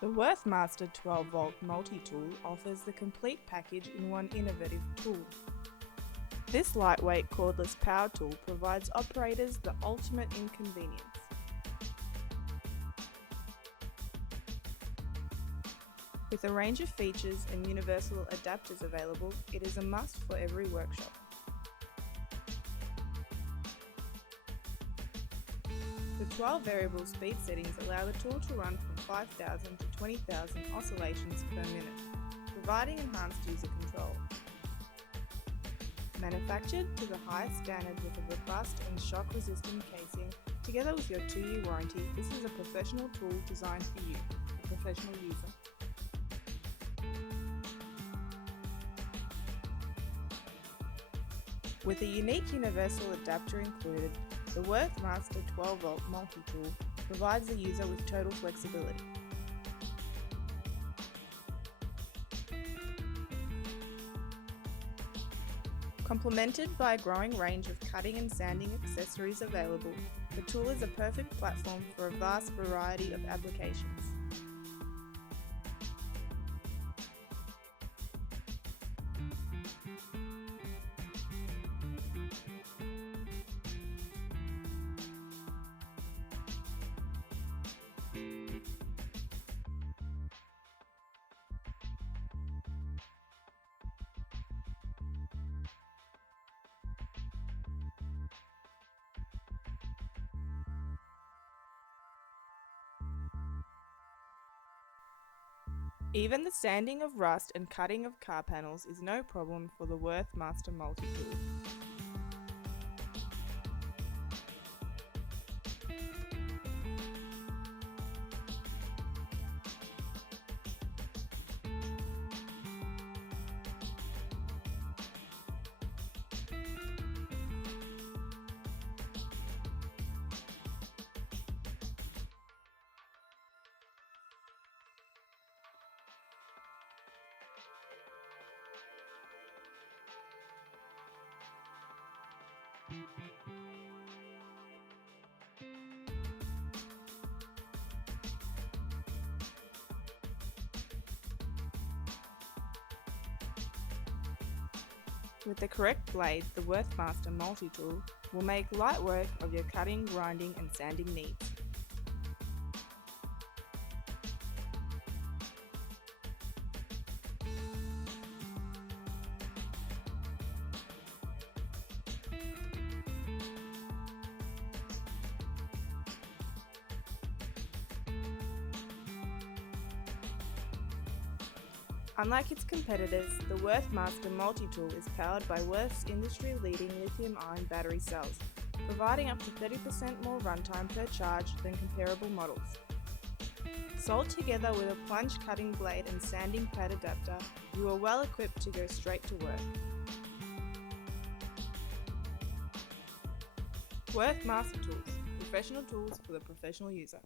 The Wurth Master 12-volt multi-tool offers the complete package in one innovative tool. This lightweight cordless power tool provides operators the ultimate in convenience. With a range of features and universal adapters available, it is a must for every workshop. The 12 variable speed settings allow the tool to run from 5,000 to 20,000 oscillations per minute, providing enhanced user control. Manufactured to the highest standard with a robust and shock-resistant casing, together with your 2-year warranty, this is a professional tool designed for you, the professional user. With a unique universal adapter included, the Wurth Master 12-volt multi-tool provides the user with total flexibility. Complemented by a growing range of cutting and sanding accessories available, the tool is a perfect platform for a vast variety of applications. Even the sanding of rust and cutting of car panels is no problem for the Wurth Master multi-tool. With the correct blade, the Wurth Master multi-tool will make light work of your cutting, grinding and sanding needs. Unlike its competitors, the Wurth Master multi-tool is powered by Wurth's industry-leading lithium-ion battery cells, providing up to 30% more runtime per charge than comparable models. Sold together with a plunge cutting blade and sanding pad adapter, you are well equipped to go straight to work. Wurth Master Tools, professional tools for the professional user.